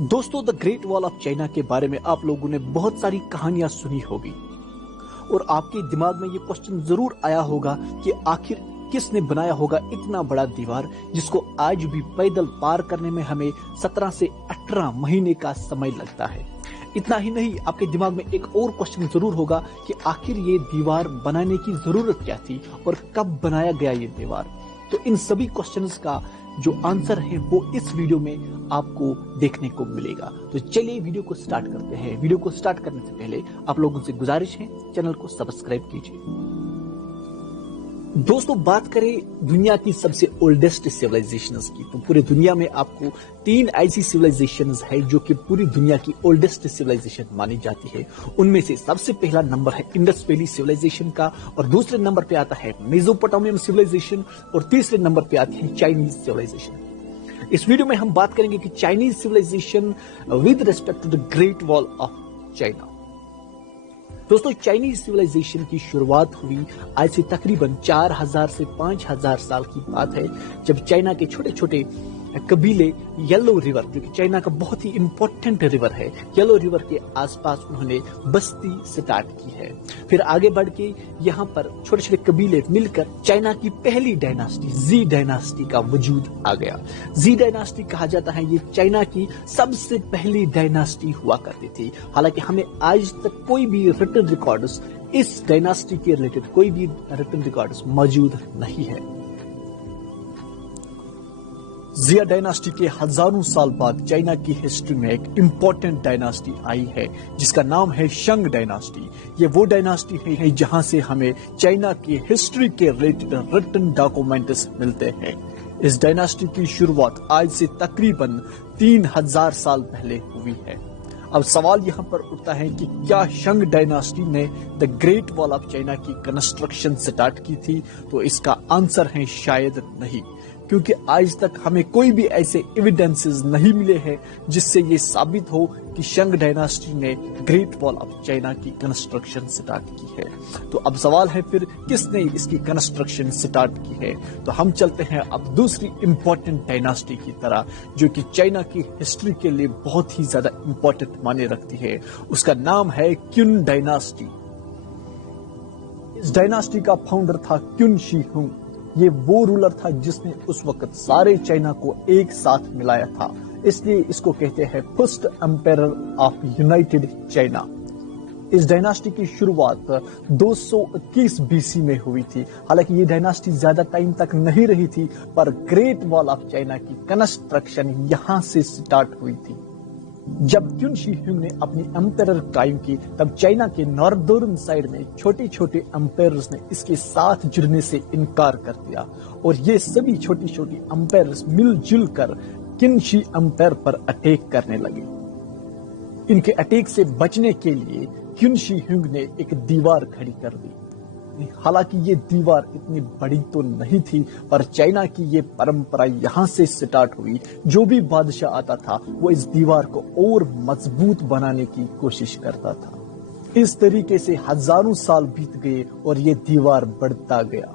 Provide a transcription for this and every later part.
दोस्तों, the Great Wall of China के बारे में आप लोगों ने बहुत सारी कहानियां सुनी होगी और आपके दिमाग में ये क्वेश्चन जरूर आया होगा कि आखिर किसने बनाया होगा इतना बड़ा दीवार जिसको आज भी पैदल पार करने में हमें 17 से 18 महीने का समय लगता है। इतना ही नहीं, आपके दिमाग में एक और क्वेश्चन जरूर होगा कि आखिर ये दीवार बनाने की जरूरत क्या थी और कब बनाया गया ये दीवार। तो इन सभी क्वेश्चंस का जो आंसर है वो इस वीडियो में आपको देखने को मिलेगा। तो चलिए वीडियो को स्टार्ट करते हैं। वीडियो को स्टार्ट करने से पहले आप लोगों से गुजारिश है, चैनल को सब्सक्राइब कीजिए। दोस्तों, बात करें दुनिया की सबसे ओल्डेस्ट सिविलाइजेशंस की, तो पूरी दुनिया में आपको 3 ऐसी सिविलाइजेशंस है जो कि पूरी दुनिया की ओल्डेस्ट सिविलाइजेशन मानी जाती है। उनमें से सबसे पहला नंबर है इंडस वैली सिविलाइजेशन का, और दूसरे नंबर पे आता है मेसोपोटामियन सिविलाइजेशन, और तीसरे नंबर पे आती है चाइनीज सिविलाइजेशन। इस वीडियो में हम बात करेंगे कि Chinese civilisation with respect to the Great Wall of China. दोस्तों, चाइनीज सिविलाइजेशन की शुरुआत हुई आज से तकरीबन 4000 से 5000 साल की बात है, जब चाइना के छोटे छोटे कबीले येलो रिवर, जो कि चाइना का बहुत ही इंपॉर्टेंट रिवर है, येलो रिवर के आसपास उन्होंने बस्ती स्टार्ट की है। फिर आगे बढ़ के यहाँ पर छोटे छोटे कबीले मिलकर चाइना की पहली डायनास्टी जी डायनास्टी का वजूद आ गया। जी डायनास्टी कहा जाता है ये चाइना की सबसे पहली डायनास्टी हुआ करती थी। हालांकि हमें आज तक कोई भी रिटन रिकॉर्ड्स इस डायनास्टी के रिलेटेड कोई भी रिटन रिकॉर्ड्स मौजूद नहीं है। जिया डायनास्टी के हजारों साल बाद चाइना की हिस्ट्री में एक इंपॉर्टेंट डायनास्टी आई है जिसका नाम है शंग डायनास्टी। ये वो डायनास्टी है जहां से हमें चाइना की हिस्ट्री के रिलेटेड रिटन डॉक्यूमेंट्स मिलते हैं। इस डायनास्टी की शुरुआत आज से तकरीबन 3000 साल पहले हुई है। अब सवाल यहाँ पर उठता है कि क्या शंग डायनास्टी ने the Great Wall of China की कंस्ट्रक्शन स्टार्ट की थी? तो इसका आंसर है शायद नहीं, क्योंकि आज तक हमें कोई भी ऐसे एविडेंसेस नहीं मिले हैं जिससे ये साबित हो कि शंग डायनास्टी ने ग्रेट वॉल ऑफ चाइना की कंस्ट्रक्शन स्टार्ट की है। तो अब सवाल है फिर किसने इसकी कंस्ट्रक्शन स्टार्ट की है? तो हम चलते हैं अब दूसरी इंपॉर्टेंट डायनास्टी की तरह, जो कि चाइना की हिस्ट्री के लिए बहुत ही ज्यादा इंपॉर्टेंट माने रखती है। उसका नाम है क्युन डायनास्टी। इस डायनास्टी का फाउंडर था क्युन शी हुंग। ये वो रूलर था जिसने उस वक्त सारे चाइना को एक साथ मिलाया था, इसलिए इसको कहते हैं first empire of united China. इस डायनास्टी की शुरुआत 221 बीसी में हुई थी। हालांकि ये डायनास्टी ज्यादा टाइम तक नहीं रही थी, पर ग्रेट वॉल ऑफ चाइना की कंस्ट्रक्शन यहां से स्टार्ट हुई थी। जब क्युन शी हुंग ने अपनी एम्पायर कायम की, तब चाइना के नॉर्दर्न साइड में छोटे छोटे एम्पायर्स ने इसके साथ जुड़ने से इनकार कर दिया, और ये सभी छोटी छोटी एम्पायर्स मिलजुल कर क्युन शी एम्पायर पर अटैक करने लगे। इनके अटैक से बचने के लिए क्युन शी हुंग ने एक दीवार खड़ी कर दी। हालांकि ये दीवार इतनी बड़ी तो नहीं थी, पर चाइना की ये परंपरा यहां से स्टार्ट हुई। जो भी बादशाह आता था वो इस दीवार को और मजबूत बनाने की कोशिश करता था। इस तरीके से हजारों साल बीत गए और ये दीवार बढ़ता गया।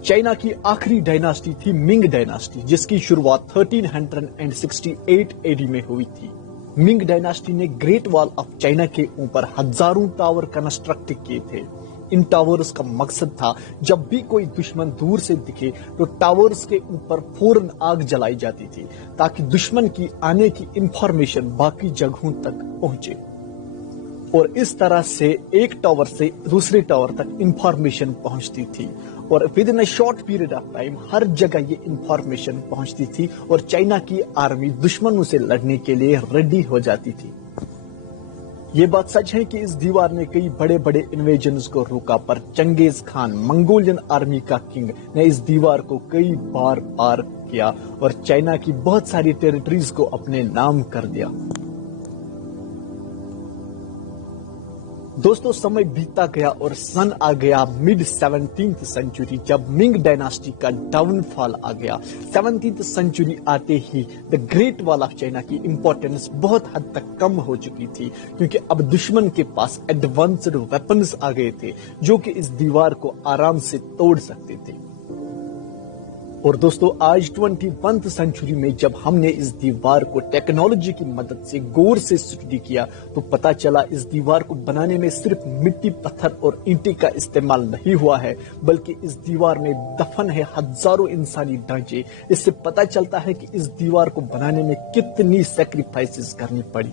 चाइना की आखिरी डायनास्टी थी मिंग डायनास्टी, जिसकी शुरुआत 1368 एडी में हुई थी। मिंग डायनास्टी ने ग्रेट वॉल ऑफ चाइना के ऊपर हजारों टावर कंस्ट्रक्ट किए थे। इन टावर्स का मकसद था जब भी कोई दुश्मन दूर से दिखे तो टावर्स के ऊपर फौरन आग जलाई जाती थी, ताकि दुश्मन की आने की इंफॉर्मेशन बाकी जगहों तक पहुंचे, और इस तरह से एक टावर से दूसरे टावर तक इंफॉर्मेशन पहुंचती थी, और within a short period of time हर जगह ये इंफॉर्मेशन पहुंचती थी, और चाइना की आर्मी दुश्मनों से लड़ने के लिए रेडी हो जाती थी। ये बात सच है कि इस दीवार ने कई बड़े बड़े इन्वेजन्स को रोका, पर चंगेज खान, मंगोलियन आर्मी का किंग, ने इस दीवार को कई बार पार किया और चाइना की बहुत सारी टेरिटरीज को अपने नाम कर दिया। दोस्तों, समय बीतता गया और सन आ गया मिड 17th सेंचुरी, जब मिंग डायनास्टी का डाउनफॉल आ गया। 17th सेंचुरी आते ही the Great Wall of China की इंपॉर्टेंस बहुत हद तक कम हो चुकी थी, क्योंकि अब दुश्मन के पास एडवांस्ड वेपन्स आ गए थे जो कि इस दीवार को आराम से तोड़ सकते थे। اور دوستو آج 21th سینچری میں جب ہم نے اس دیوار کو ٹیکنالوجی کی مدد سے غور سے اسٹڈی کیا تو پتا چلا اس دیوار کو بنانے میں صرف مٹی، پتھر اور اینٹیں کا استعمال نہیں ہوا ہے، بلکہ اس دیوار میں دفن ہے ہزاروں انسانی ڈھانچے۔ اس سے پتا چلتا ہے کہ اس دیوار کو بنانے میں کتنی سیکریفائسز کرنی پڑی۔